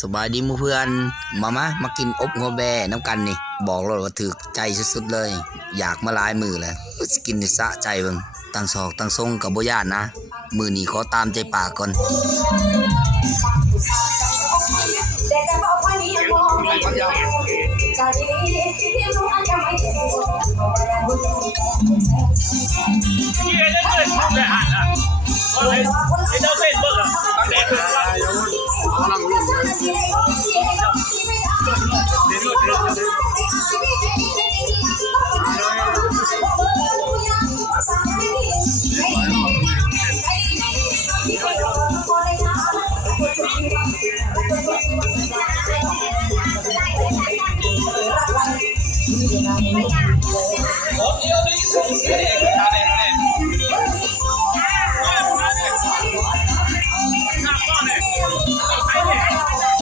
สบายดีหมู่เพื่อนมากินอบหัวแบน้ำกันนี่บอกเลยว่าถือใจสุดๆเลยอยากมาหลายมือแล้วสิกินสะใจเบิ่งตั้งศอกตั้งทรงกับบ่ย่านนะมือนี้ขอตามใจปากก่อนไม่